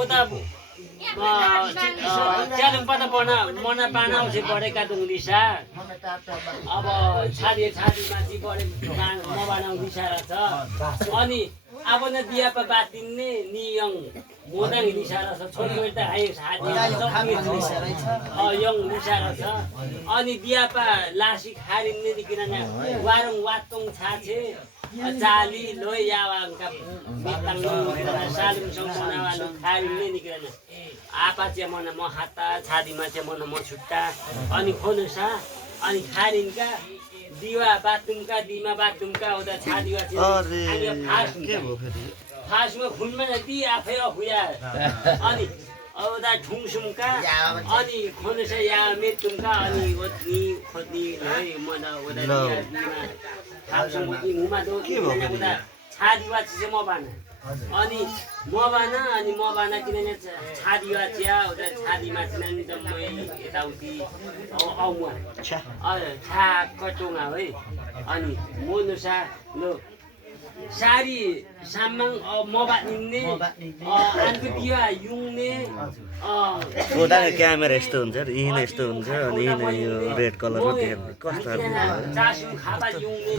udah jalan pada mana panau sih boleh kadung bisa. Apa cari masih boleh mau panau bisa rasa. Ani apa na dia apa batin ni yang modang bisa rasa. छोरी बेटा आयो साथी yang bisa rasa. Ani dia apa lasik harin ni kinanya warung watung cace. Jali loy yawang kap bitang salim songkona walu harin ni kinanya. Apa चाहिँ मन म हाता छातीमा चाहिँ मन म छुट्टा अनि खोनुसा अनि खारिनका दिवा बाथरुमका दिमा बाथरुमका उता छातीमा चाहिँ फासमा खुनमा ती आफै अफुया अनि उता ठुङसुमका अनि खोनुसा या मेतुमका अनि ओत्नी खोज्नी है मन उता दिमा फासमा मुमा दो उता छातीमा चाहिँ म बाना अनि मबाना किनभने छादिवा चिया उता छादीमा चाहिँ जम्मै यताउति आउमा छा कटोङा है अनि मोनुसा लो सारी सामाङ मबानिने आनको दिवा युङने ओदाको क्यामेरा यस्तो हुन्छ र यहीँ यस्तो हुन्छ अनि यहीँ यो रेड कलरमा देख्ने कस्तो चासु खाबा युङने